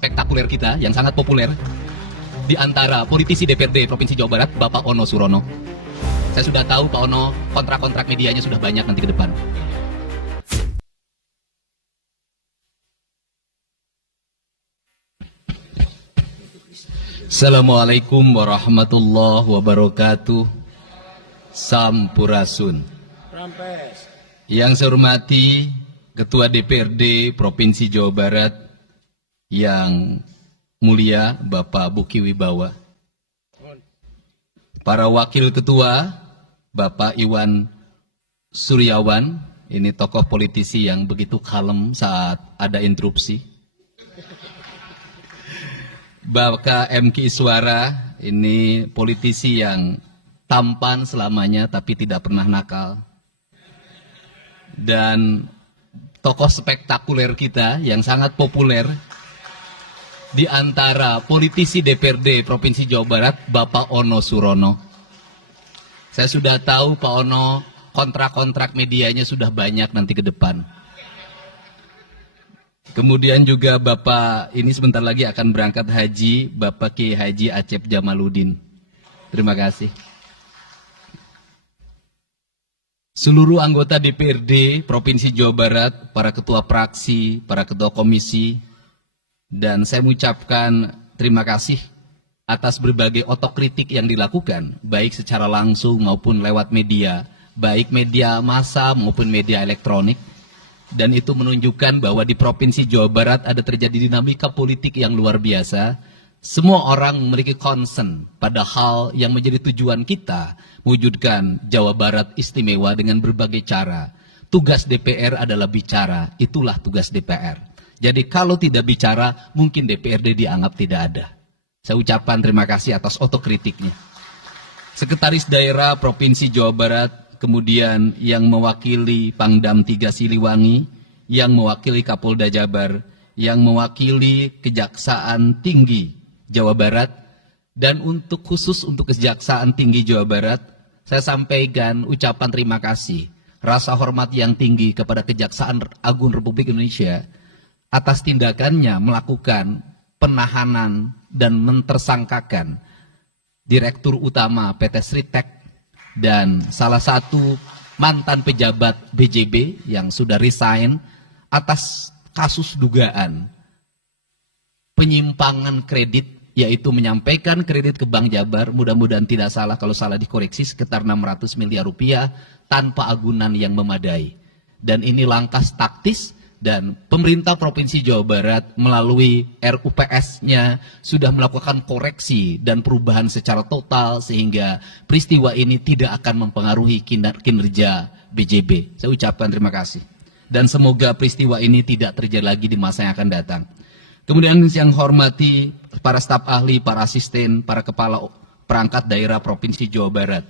spektakuler kita yang sangat populer di antara politisi DPRD Provinsi Jawa Barat, Bapak Ono Surono. Saya sudah tahu Pak Ono kontrak-kontrak medianya sudah banyak nanti ke depan. Assalamualaikum warahmatullahi wabarakatuh. Sampurasun. Yang saya hormati Ketua DPRD Provinsi Jawa Barat yang mulia Bapak Buki Wibawa, para wakil ketua Bapak Iwan Suryawan, ini tokoh politisi yang begitu kalem saat ada interupsi. Bapak MK Iswara, ini politisi yang tampan selamanya tapi tidak pernah nakal. Dan tokoh spektakuler kita yang sangat populer di antara politisi DPRD Provinsi Jawa Barat, Bapak Ono Surono. Saya sudah tahu Pak Ono kontrak-kontrak medianya sudah banyak nanti ke depan. Kemudian juga Bapak ini sebentar lagi akan berangkat haji, Bapak Kiai Haji Acep Jamaluddin. Terima kasih. Seluruh anggota DPRD Provinsi Jawa Barat, para ketua fraksi, para ketua komisi, dan saya mengucapkan terima kasih atas berbagai otokritik yang dilakukan, baik secara langsung maupun lewat media, baik media massa maupun media elektronik. Dan itu menunjukkan bahwa di Provinsi Jawa Barat ada terjadi dinamika politik yang luar biasa. Semua orang memiliki concern pada hal yang menjadi tujuan kita, mewujudkan Jawa Barat istimewa dengan berbagai cara. Tugas DPR adalah bicara, itulah tugas DPR. Jadi kalau tidak bicara, mungkin DPRD dianggap tidak ada. Saya ucapkan terima kasih atas otokritiknya. Sekretaris Daerah Provinsi Jawa Barat, kemudian yang mewakili Pangdam 3 Siliwangi, yang mewakili Kapolda Jabar, yang mewakili Kejaksaan Tinggi Jawa Barat, dan untuk khusus untuk Kejaksaan Tinggi Jawa Barat, saya sampaikan ucapan terima kasih, rasa hormat yang tinggi kepada Kejaksaan Agung Republik Indonesia atas tindakannya melakukan penahanan dan mentersangkakan Direktur Utama PT Sritek dan salah satu mantan pejabat BJB yang sudah resign atas kasus dugaan penyimpangan kredit, yaitu menyampaikan kredit ke Bank Jabar, mudah-mudahan tidak salah, kalau salah dikoreksi, sekitar 600 miliar rupiah tanpa agunan yang memadai. Dan ini langkah taktis, dan pemerintah Provinsi Jawa Barat melalui RUPS-nya sudah melakukan koreksi dan perubahan secara total sehingga peristiwa ini tidak akan mempengaruhi kinerja BJB. Saya ucapkan terima kasih. Dan semoga peristiwa ini tidak terjadi lagi di masa yang akan datang. Kemudian yang hormati para staf ahli, para asisten, para kepala perangkat daerah Provinsi Jawa Barat.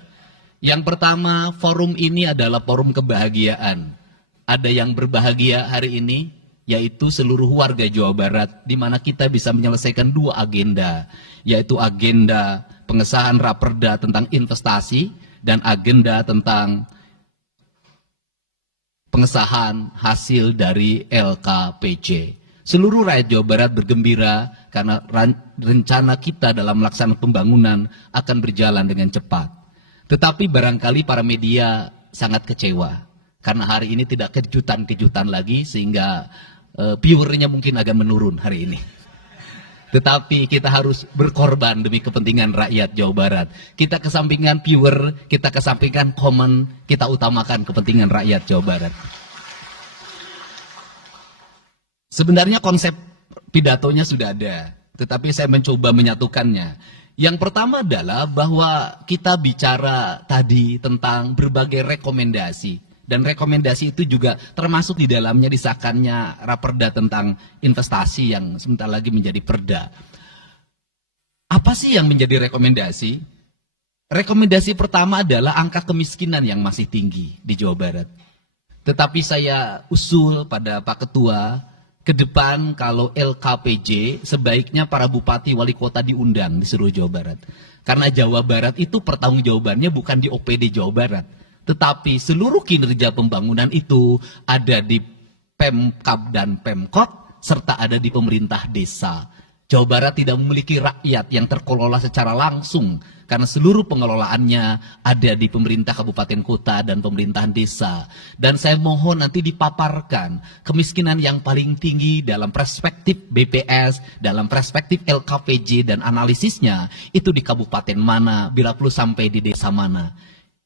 Yang pertama, forum ini adalah forum kebahagiaan. Ada yang berbahagia hari ini, yaitu seluruh warga Jawa Barat, di mana kita bisa menyelesaikan dua agenda, yaitu agenda pengesahan raperda tentang investasi dan agenda tentang pengesahan hasil dari LKPJ. Seluruh rakyat Jawa Barat bergembira karena rencana kita dalam melaksanakan pembangunan akan berjalan dengan cepat. Tetapi barangkali para media sangat kecewa. Karena hari ini tidak kejutan-kejutan lagi sehingga viewernya mungkin agak menurun hari ini. Tetapi kita harus berkorban demi kepentingan rakyat Jawa Barat. Kita kesampingkan viewer, kita kesampingkan komen, kita utamakan kepentingan rakyat Jawa Barat. Sebenarnya konsep pidatonya sudah ada, tetapi saya mencoba menyatukannya. Yang pertama adalah bahwa kita bicara tadi tentang berbagai rekomendasi. Dan rekomendasi itu juga termasuk di dalamnya disahkannya raperda tentang investasi yang sebentar lagi menjadi perda. Apa sih yang menjadi rekomendasi? Rekomendasi pertama adalah angka kemiskinan yang masih tinggi di Jawa Barat. Tetapi saya usul pada Pak Ketua, ke depan kalau LKPJ sebaiknya para bupati wali kota diundang di seluruh Jawa Barat. Karena Jawa Barat itu pertanggungjawabannya bukan di OPD Jawa Barat. Tetapi seluruh kinerja pembangunan itu ada di Pemkab dan Pemkot, serta ada di pemerintah desa. Jawa Barat tidak memiliki rakyat yang terkelola secara langsung karena seluruh pengelolaannya ada di pemerintah kabupaten kota dan pemerintahan desa. Dan saya mohon nanti dipaparkan kemiskinan yang paling tinggi dalam perspektif BPS, dalam perspektif LKPJ dan analisisnya itu di kabupaten mana, bila perlu sampai di desa mana.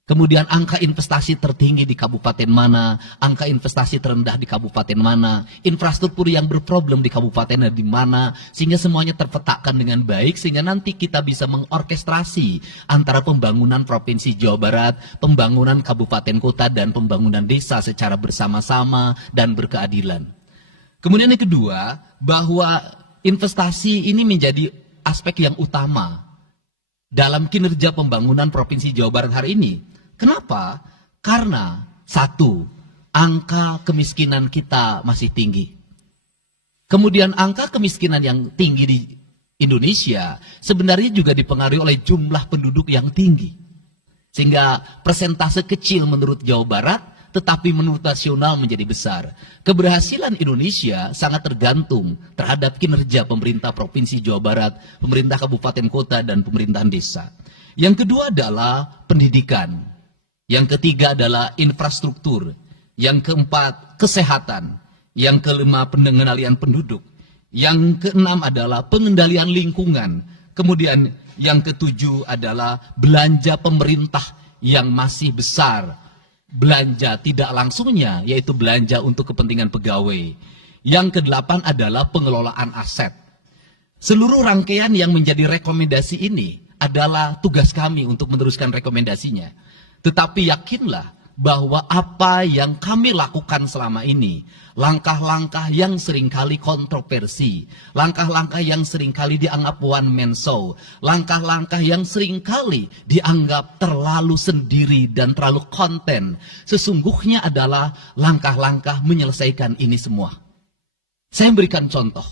Kemudian angka investasi tertinggi di kabupaten mana, angka investasi terendah di kabupaten mana, infrastruktur yang berproblem di kabupaten di mana, sehingga semuanya terpetakan dengan baik, sehingga nanti kita bisa mengorkestrasi antara pembangunan Provinsi Jawa Barat, pembangunan kabupaten kota, dan pembangunan desa secara bersama-sama dan berkeadilan. Kemudian yang kedua, bahwa investasi ini menjadi aspek yang utama dalam kinerja pembangunan Provinsi Jawa Barat hari ini. Kenapa? Karena satu, angka kemiskinan kita masih tinggi. Kemudian angka kemiskinan yang tinggi di Indonesia sebenarnya juga dipengaruhi oleh jumlah penduduk yang tinggi. Sehingga persentase kecil menurut Jawa Barat, tetapi menurut nasional menjadi besar. Keberhasilan Indonesia sangat tergantung terhadap kinerja pemerintah Provinsi Jawa Barat, pemerintah kabupaten kota, dan pemerintahan desa. Yang kedua adalah pendidikan. Yang ketiga adalah infrastruktur. Yang keempat, kesehatan. Yang kelima, pengendalian penduduk. Yang keenam adalah pengendalian lingkungan. Kemudian yang ketujuh adalah belanja pemerintah yang masih besar. Belanja tidak langsungnya, yaitu belanja untuk kepentingan pegawai. Yang kedelapan adalah pengelolaan aset. Seluruh rangkaian yang menjadi rekomendasi ini adalah tugas kami untuk meneruskan rekomendasinya. Tetapi yakinlah bahwa apa yang kami lakukan selama ini, langkah-langkah yang seringkali kontroversi, langkah-langkah yang seringkali dianggap one man show, langkah-langkah yang seringkali dianggap terlalu sendiri dan terlalu konten, sesungguhnya adalah langkah-langkah menyelesaikan ini semua. Saya memberikan contoh.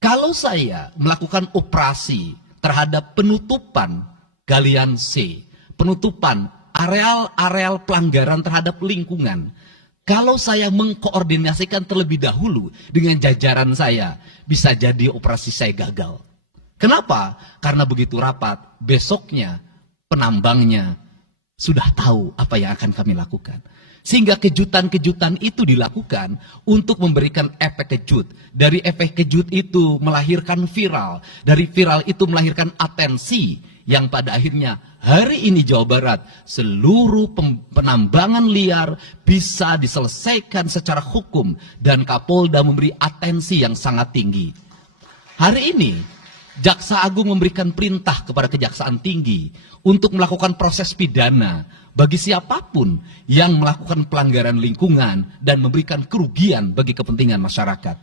Kalau saya melakukan operasi terhadap penutupan galian C, penutupan areal-areal pelanggaran terhadap lingkungan, kalau saya mengkoordinasikan terlebih dahulu dengan jajaran saya, bisa jadi operasi saya gagal. Kenapa? Karena begitu rapat, besoknya penambangnya sudah tahu apa yang akan kami lakukan. Sehingga kejutan-kejutan itu dilakukan untuk memberikan efek kejut. Dari efek kejut itu melahirkan viral. Dari viral itu melahirkan atensi. Yang pada akhirnya hari ini Jawa Barat seluruh penambangan liar bisa diselesaikan secara hukum dan Kapolda memberi atensi yang sangat tinggi. Hari ini Jaksa Agung memberikan perintah kepada Kejaksaan Tinggi untuk melakukan proses pidana bagi siapapun yang melakukan pelanggaran lingkungan dan memberikan kerugian bagi kepentingan masyarakat.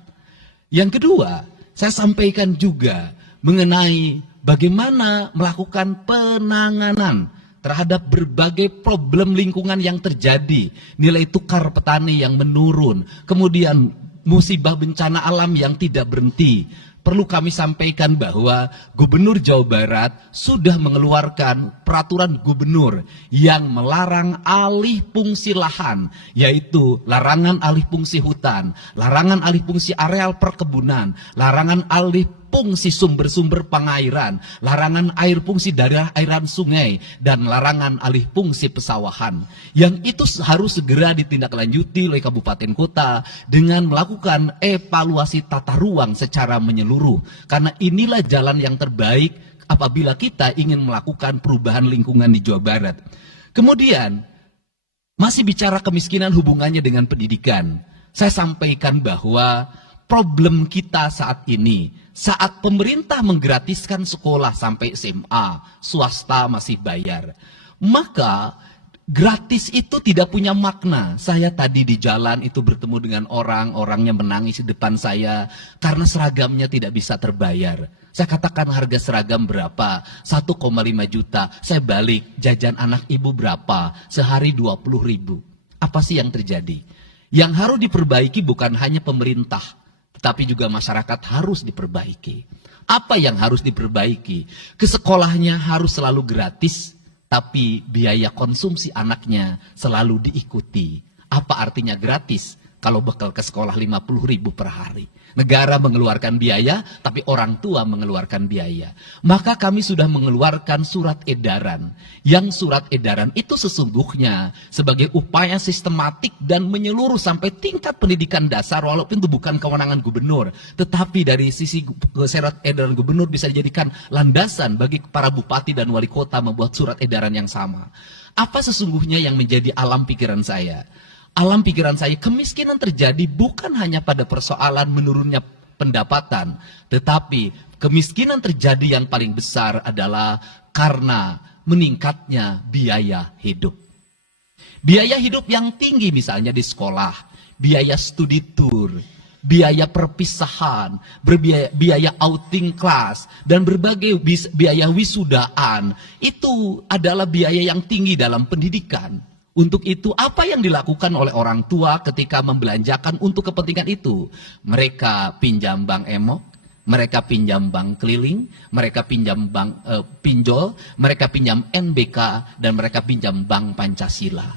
Yang kedua, saya sampaikan juga mengenai bagaimana melakukan penanganan terhadap berbagai problem lingkungan yang terjadi. Nilai tukar petani yang menurun. Kemudian musibah bencana alam yang tidak berhenti. Perlu kami sampaikan bahwa Gubernur Jawa Barat sudah mengeluarkan peraturan gubernur yang melarang alih fungsi lahan, yaitu larangan alih fungsi hutan, larangan alih fungsi areal perkebunan, larangan alih fungsi sumber-sumber pengairan, larangan air fungsi daerah airan sungai, dan larangan alih fungsi pesawahan. Yang itu harus segera ditindaklanjuti oleh kabupaten kota dengan melakukan evaluasi tata ruang secara menyeluruh. Karena inilah jalan yang terbaik apabila kita ingin melakukan perubahan lingkungan di Jawa Barat. Kemudian, masih bicara kemiskinan hubungannya dengan pendidikan. Saya sampaikan bahwa problem kita saat ini, saat pemerintah menggratiskan sekolah sampai SMA, swasta masih bayar. Maka gratis itu tidak punya makna. Saya tadi di jalan itu bertemu dengan orangnya menangis di depan saya karena seragamnya tidak bisa terbayar. Saya katakan harga seragam berapa? 1,5 juta. Saya balik, jajan anak ibu berapa? Sehari 20.000. Apa sih yang terjadi? Yang harus diperbaiki bukan hanya pemerintah, tapi juga masyarakat harus diperbaiki. Apa yang harus diperbaiki? Ke sekolahnya harus selalu gratis, tapi biaya konsumsi anaknya selalu diikuti. Apa artinya gratis? kalau bekal ke sekolah 50.000 per hari. Negara mengeluarkan biaya, tapi orang tua mengeluarkan biaya. Maka kami sudah mengeluarkan surat edaran. Yang surat edaran itu sesungguhnya sebagai upaya sistematik dan menyeluruh sampai tingkat pendidikan dasar, walaupun itu bukan kewenangan gubernur. Tetapi dari sisi surat edaran gubernur bisa dijadikan landasan bagi para bupati dan wali kota membuat surat edaran yang sama. Apa sesungguhnya yang menjadi alam pikiran saya? Alam pikiran saya, kemiskinan terjadi bukan hanya pada persoalan menurunnya pendapatan, tetapi kemiskinan terjadi yang paling besar adalah karena meningkatnya biaya hidup. Biaya hidup yang tinggi misalnya di sekolah, biaya studi tour, biaya perpisahan, biaya outing kelas, dan berbagai biaya wisudaan, itu adalah biaya yang tinggi dalam pendidikan. Untuk itu, apa yang dilakukan oleh orang tua ketika membelanjakan untuk kepentingan itu? Mereka pinjam bank emok, mereka pinjam bank keliling, mereka pinjam bank pinjol, mereka pinjam NBK, dan mereka pinjam bank Pancasila.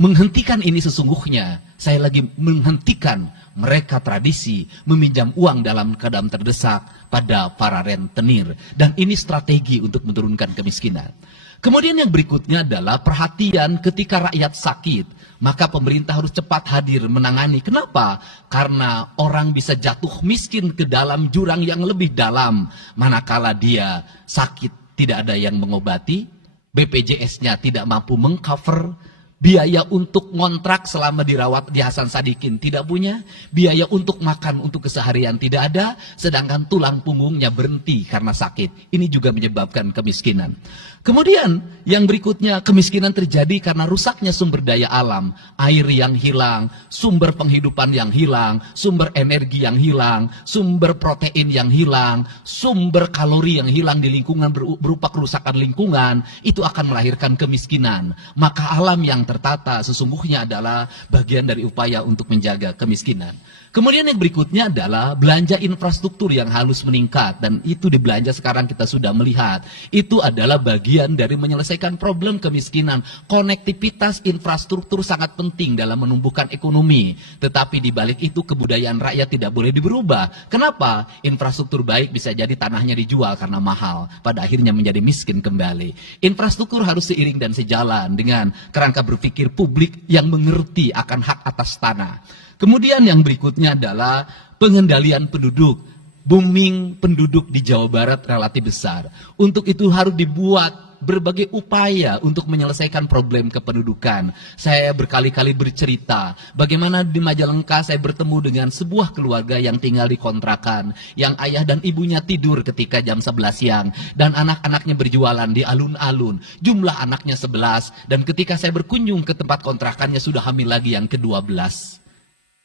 Menghentikan ini sesungguhnya, saya lagi menghentikan mereka tradisi meminjam uang dalam keadaan terdesak pada para rentenir. Dan ini strategi untuk menurunkan kemiskinan. Kemudian yang berikutnya adalah perhatian ketika rakyat sakit. Maka pemerintah harus cepat hadir menangani. Kenapa? Karena orang bisa jatuh miskin ke dalam jurang yang lebih dalam. Manakala dia sakit tidak ada yang mengobati, BPJS-nya tidak mampu mengcover, biaya untuk ngontrak selama dirawat di Hasan Sadikin tidak punya, biaya untuk makan untuk keseharian tidak ada, sedangkan tulang punggungnya berhenti karena sakit. Ini juga menyebabkan kemiskinan. Kemudian yang berikutnya, kemiskinan terjadi karena rusaknya sumber daya alam, air yang hilang, sumber penghidupan yang hilang, sumber energi yang hilang, sumber protein yang hilang, sumber kalori yang hilang di lingkungan berupa kerusakan lingkungan, itu akan melahirkan kemiskinan. Maka alam yang tertata sesungguhnya adalah bagian dari upaya untuk menjaga kemiskinan. Kemudian yang berikutnya adalah belanja infrastruktur yang harus meningkat, dan itu di belanja sekarang kita sudah melihat. Itu adalah bagian dari menyelesaikan problem kemiskinan. Konektivitas infrastruktur sangat penting dalam menumbuhkan ekonomi, tetapi di balik itu kebudayaan rakyat tidak boleh diberubah. Kenapa? Infrastruktur baik bisa jadi tanahnya dijual karena mahal, pada akhirnya menjadi miskin kembali. Infrastruktur harus seiring dan sejalan dengan kerangka berpikir publik yang mengerti akan hak atas tanah. Kemudian yang berikutnya adalah pengendalian penduduk. Booming penduduk di Jawa Barat relatif besar. Untuk itu harus dibuat berbagai upaya untuk menyelesaikan problem kependudukan. Saya berkali-kali bercerita bagaimana di Majalengka saya bertemu dengan sebuah keluarga yang tinggal di kontrakan, yang ayah dan ibunya tidur ketika jam 11 siang, dan anak-anaknya berjualan di alun-alun. Jumlah anaknya 11, dan ketika saya berkunjung ke tempat kontrakannya sudah hamil lagi yang ke-12.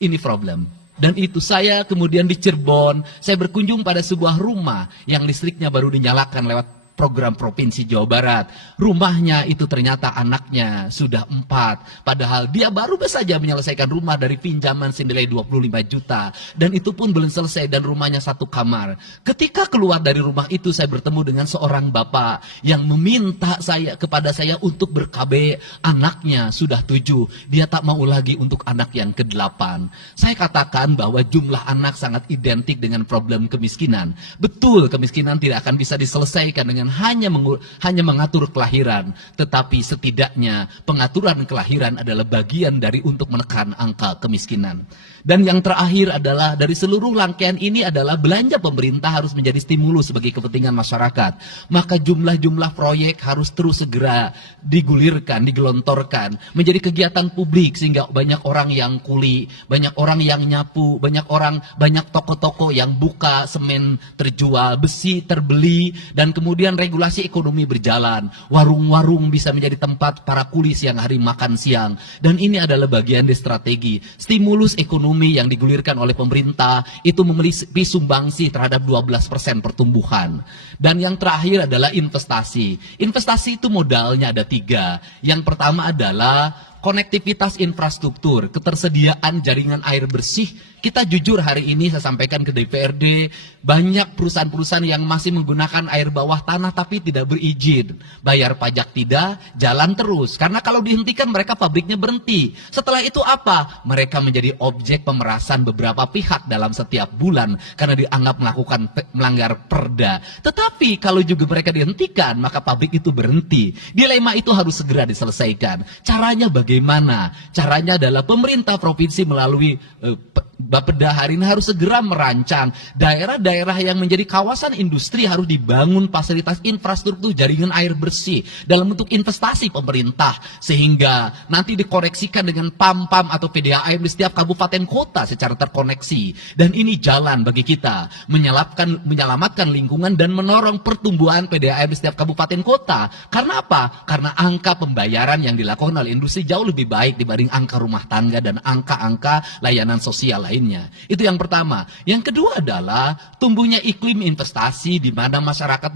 Ini problem. Dan itu saya kemudian di Cirebon, saya berkunjung pada sebuah rumah yang listriknya baru dinyalakan lewat program Provinsi Jawa Barat. Rumahnya itu ternyata anaknya sudah 4. Padahal dia baru saja menyelesaikan rumah dari pinjaman senilai 25 juta. Dan itu pun belum selesai dan rumahnya 1 kamar. Ketika keluar dari rumah itu saya bertemu dengan seorang bapak yang meminta kepada saya untuk ber-KB. Anaknya sudah 7. Dia tak mau lagi untuk anak yang ke-8. Saya katakan bahwa jumlah anak sangat identik dengan problem kemiskinan. Betul, kemiskinan tidak akan bisa diselesaikan dengan hanya mengatur kelahiran, tetapi setidaknya pengaturan kelahiran adalah bagian dari untuk menekan angka kemiskinan. Dan yang terakhir adalah dari seluruh rangkaian ini adalah belanja pemerintah harus menjadi stimulus sebagai kepentingan masyarakat. Maka jumlah-jumlah proyek harus terus segera digulirkan, digelontorkan menjadi kegiatan publik sehingga banyak orang yang kuli, banyak orang yang nyapu, banyak toko-toko yang buka, semen terjual, besi terbeli, dan kemudian regulasi ekonomi berjalan. Warung-warung bisa menjadi tempat para kuli siang hari makan siang. Dan ini adalah bagian dari strategi stimulus ekonomi yang digulirkan oleh pemerintah, itu memiliki sumbangsi terhadap 12% pertumbuhan. Dan yang terakhir adalah investasi. Investasi itu modalnya ada 3. Yang pertama adalah konektivitas infrastruktur, ketersediaan jaringan air bersih Kita jujur hari ini saya sampaikan ke DPRD, banyak perusahaan-perusahaan yang masih menggunakan air bawah tanah tapi tidak berizin. Bayar pajak tidak, jalan terus. Karena kalau dihentikan mereka pabriknya berhenti. Setelah itu apa? Mereka menjadi objek pemerasan beberapa pihak dalam setiap bulan karena dianggap melanggar perda. Tetapi kalau juga mereka dihentikan, maka pabrik itu berhenti. Dilema itu harus segera diselesaikan. Caranya bagaimana? Caranya adalah pemerintah provinsi melalui Bapeda hari ini harus segera merancang daerah-daerah yang menjadi kawasan industri harus dibangun fasilitas infrastruktur jaringan air bersih dalam bentuk investasi pemerintah sehingga nanti dikoreksikan dengan PAM-PAM atau PDA air di setiap kabupaten kota secara terkoneksi. Dan ini jalan bagi kita menyelamatkan lingkungan dan menorong pertumbuhan PDA air di setiap kabupaten kota. Karena apa? Karena angka pembayaran yang dilakukan oleh industri jauh lebih baik dibanding angka rumah tangga dan angka-angka layanan sosial lainnya. Itu yang pertama. Yang kedua adalah tumbuhnya iklim investasi di mana masyarakat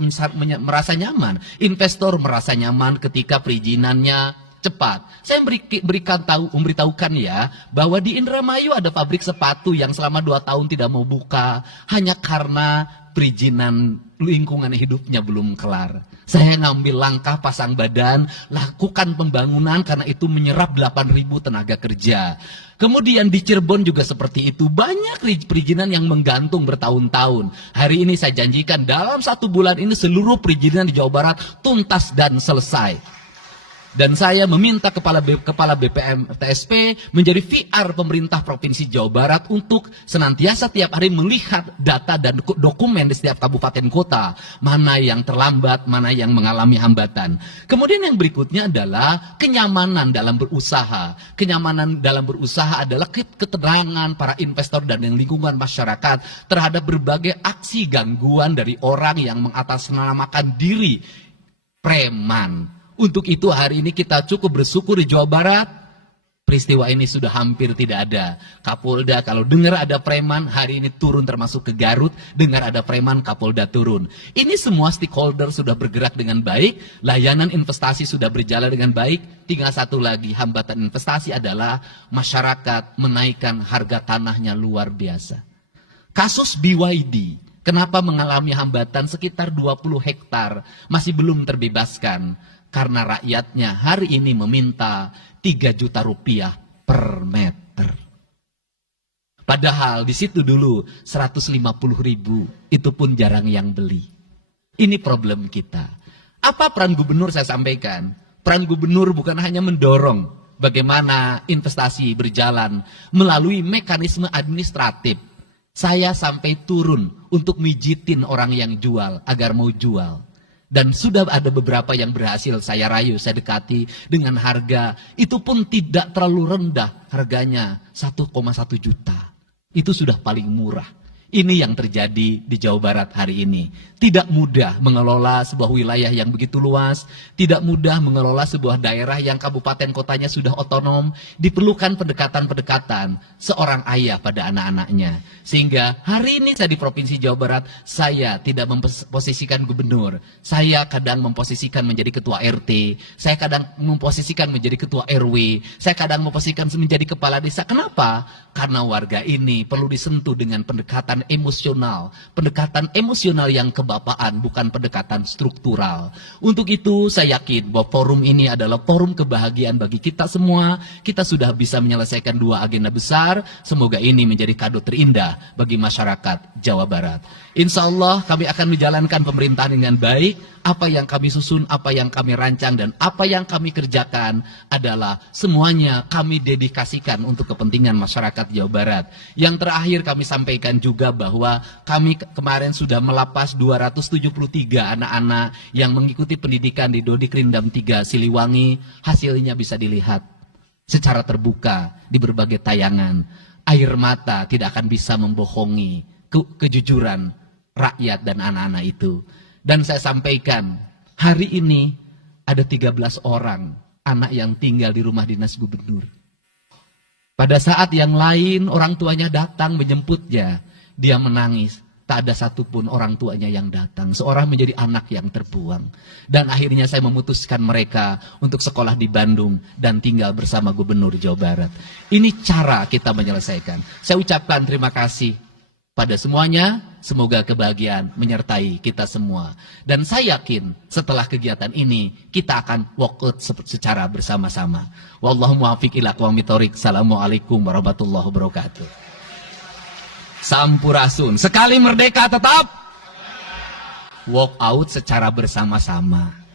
merasa nyaman. Investor merasa nyaman ketika perizinannya cepat. Saya memberitahukan ya bahwa di Indramayu ada pabrik sepatu yang selama 2 tahun tidak mau buka hanya karena perizinan lingkungan hidupnya belum kelar. Saya ngambil langkah pasang badan, lakukan pembangunan karena itu menyerap 8.000 tenaga kerja. Kemudian di Cirebon juga seperti itu, banyak perizinan yang menggantung bertahun-tahun. Hari ini saya janjikan dalam 1 bulan ini seluruh perizinan di Jawa Barat tuntas dan selesai. Dan saya meminta kepala BPM TSP menjadi VR pemerintah Provinsi Jawa Barat untuk senantiasa tiap hari melihat data dan dokumen di setiap kabupaten kota. Mana yang terlambat, mana yang mengalami hambatan. Kemudian yang berikutnya adalah kenyamanan dalam berusaha. Kenyamanan dalam berusaha adalah keterangan para investor dan lingkungan masyarakat terhadap berbagai aksi gangguan dari orang yang mengatasnamakan diri preman. Untuk itu hari ini kita cukup bersyukur di Jawa Barat, peristiwa ini sudah hampir tidak ada. Kapolda kalau dengar ada preman, hari ini turun termasuk ke Garut, dengar ada preman, Kapolda turun. Ini semua stakeholder sudah bergerak dengan baik, layanan investasi sudah berjalan dengan baik, tinggal satu lagi hambatan investasi adalah masyarakat menaikkan harga tanahnya luar biasa. Kasus BYD, kenapa mengalami hambatan sekitar 20 hektar, masih belum terbebaskan? Karena rakyatnya hari ini meminta 3 juta rupiah per meter. Padahal di situ dulu 150.000, itu pun jarang yang beli. Ini problem kita. Apa peran gubernur saya sampaikan? Peran gubernur bukan hanya mendorong bagaimana investasi berjalan melalui mekanisme administratif. Saya sampai turun untuk mijitin orang yang jual agar mau jual. Dan sudah ada beberapa yang berhasil saya rayu, saya dekati dengan harga. Itu pun tidak terlalu rendah, harganya 1,1 juta. Itu sudah paling murah. Ini yang terjadi di Jawa Barat hari ini. Tidak mudah mengelola sebuah wilayah yang begitu luas. Tidak mudah mengelola sebuah daerah yang kabupaten kotanya sudah otonom. Diperlukan pendekatan-pendekatan seorang ayah pada anak-anaknya. Sehingga hari ini saya di Provinsi Jawa Barat, saya tidak memposisikan gubernur. Saya kadang memposisikan menjadi ketua RT. Saya kadang memposisikan menjadi ketua RW. Saya kadang memposisikan menjadi kepala desa. Kenapa? Karena warga ini perlu disentuh dengan pendekatan pendekatan emosional yang kebapaan, bukan pendekatan struktural. Untuk itu saya yakin bahwa forum ini adalah forum kebahagiaan bagi kita semua. Kita sudah bisa menyelesaikan 2 agenda besar. Semoga ini menjadi kado terindah bagi masyarakat Jawa Barat. Insya Allah kami akan menjalankan pemerintahan dengan baik. Apa yang kami susun, apa yang kami rancang, dan apa yang kami kerjakan adalah semuanya kami dedikasikan untuk kepentingan masyarakat Jawa Barat. Yang terakhir kami sampaikan juga bahwa kami kemarin sudah melapas 273 anak-anak yang mengikuti pendidikan di Dodik Rindam 3 Siliwangi. Hasilnya bisa dilihat secara terbuka di berbagai tayangan. Air mata tidak akan bisa membohongi kejujuran rakyat dan anak-anak itu. Dan saya sampaikan, hari ini ada 13 orang anak yang tinggal di rumah dinas gubernur. Pada saat yang lain orang tuanya datang menjemputnya, dia menangis. tak ada satupun orang tuanya yang datang. Seorang menjadi anak yang terbuang. Dan akhirnya saya memutuskan mereka untuk sekolah di Bandung dan tinggal bersama Gubernur Jawa Barat. Ini cara kita menyelesaikan. Saya ucapkan terima kasih pada semuanya. Semoga kebahagiaan menyertai kita semua. Dan saya yakin setelah kegiatan ini kita akan walkout secara bersama-sama. Wallahu muwaffiq ila aqwamit thoriq. Assalamualaikum warahmatullahi wabarakatuh. Sampurasun. Sekali merdeka tetap walk out secara bersama-sama.